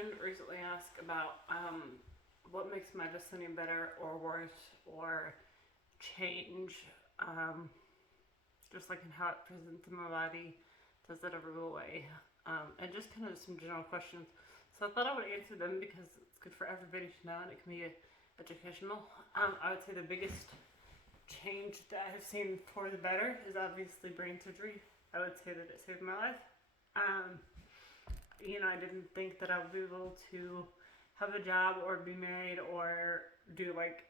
friend recently asked about what makes my dystonia better or worse or change, just like in how it presents in my body. Does it ever go away? And just kind of some general questions. So I thought I would answer them because it's good for everybody to know and it can be educational. I would say the biggest change that I have seen for the better is obviously brain surgery. I would say that it saved my life. I didn't think that I would be able to have a job or be married or do like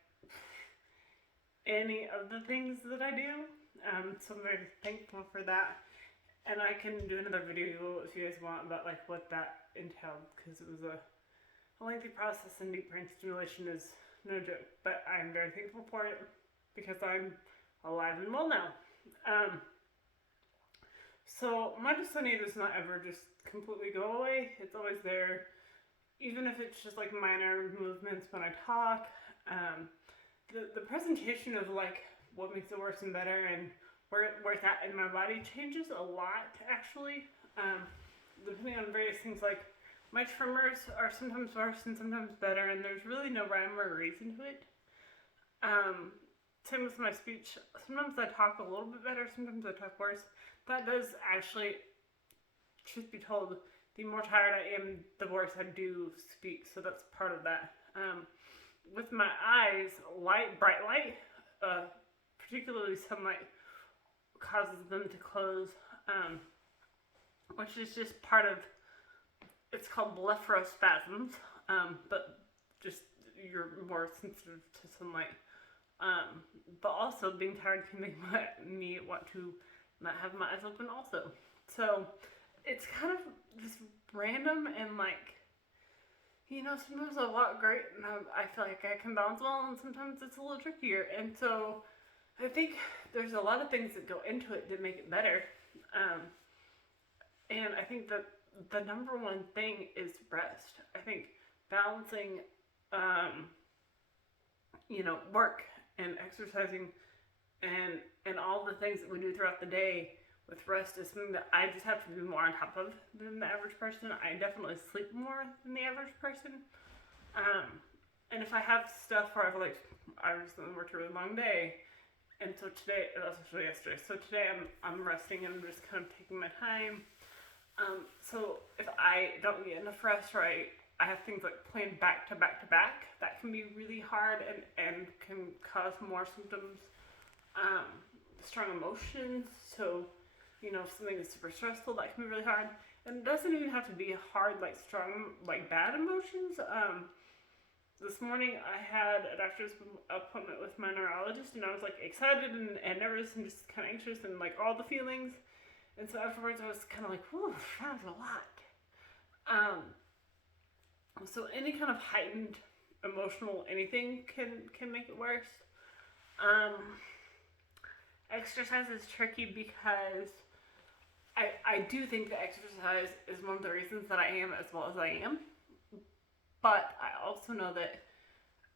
any of the things that I do. So I'm very thankful for that. And I can do another video if you guys want about like what that entailed, because it was a lengthy process and deep brain stimulation is no joke. But I'm very thankful for it because I'm alive and well now. So my dystonia does not ever just completely go away. It's always there, even if it's just like minor movements when I talk. The presentation of like what makes it worse and better and where it's at in my body changes a lot actually, depending on various things. Like my tremors are sometimes worse and sometimes better, and there's really no rhyme or reason to it. Same with my speech. Sometimes I talk a little bit better, sometimes I talk worse. That does actually, truth be told, the more tired I am, the worse I do speak. So that's part of that. With my eyes, bright light, particularly sunlight, causes them to close, which is just part of, it's called blepharospasms, but just you're more sensitive to sunlight. But also being tired can make me want to not have my eyes open also. So it's kind of just random and like, sometimes I walk great and I feel like I can balance well, and sometimes it's a little trickier. And so I think there's a lot of things that go into it that make it better. And I think that the number one thing is rest. I think balancing, work and exercising and all the things that we do throughout the day with rest is something that I just have to be more on top of than the average person. I definitely sleep more than the average person. And if I have stuff where I recently worked a really long day, and so today, it was actually yesterday, so today I'm resting and I'm just kind of taking my time. So if I don't get enough rest, or I have things like playing back to back to back, that can be really hard and can cause more symptoms, strong emotions. So, if something is super stressful, that can be really hard. And it doesn't even have to be hard, like strong, like bad emotions. This morning I had a doctor's appointment with my neurologist, and I was like excited and nervous and just kind of anxious and like all the feelings. And so afterwards I was kind of like, whew, that was a lot. So any kind of heightened emotional anything can make it worse. Exercise is tricky because I do think that exercise is one of the reasons that I am as well as I am. But I also know that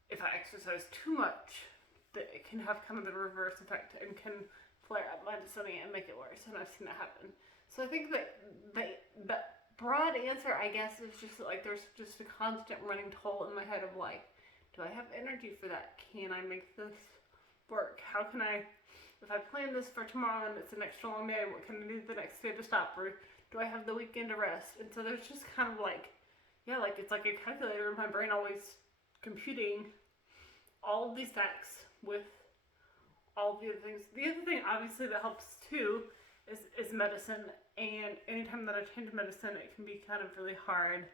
if I exercise too much, that it can have kind of the reverse effect and can flare up my dystonia and make it worse. And I've seen that happen. So I think that the broad answer, I guess, is just like there's just a constant running toll in my head of like, do I have energy for that? Can I make this work? How can I, if I plan this for tomorrow and it's an extra long day, what can I do the next day to stop? Or do I have the weekend to rest? And so there's just kind of like, like it's like a calculator in my brain always computing all of these facts with all the other things. The other thing obviously that helps too is medicine, and anytime that I change medicine it can be kind of really hard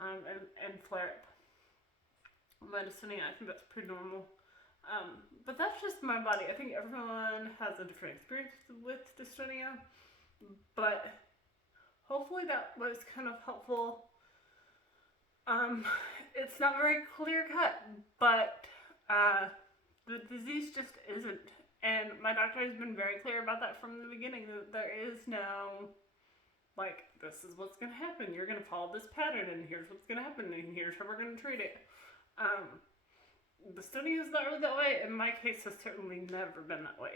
and flare up my dystonia. I think that's pretty normal. But that's just my body. I think everyone has a different experience with dystonia, but hopefully that was kind of helpful. It's not very clear cut, but the disease just isn't. And my doctor has been very clear about that from the beginning, that there is no, like, this is what's going to happen. You're going to follow this pattern, and here's what's going to happen, and here's how we're going to treat it. The study is not really that way. In my case, has certainly never been that way.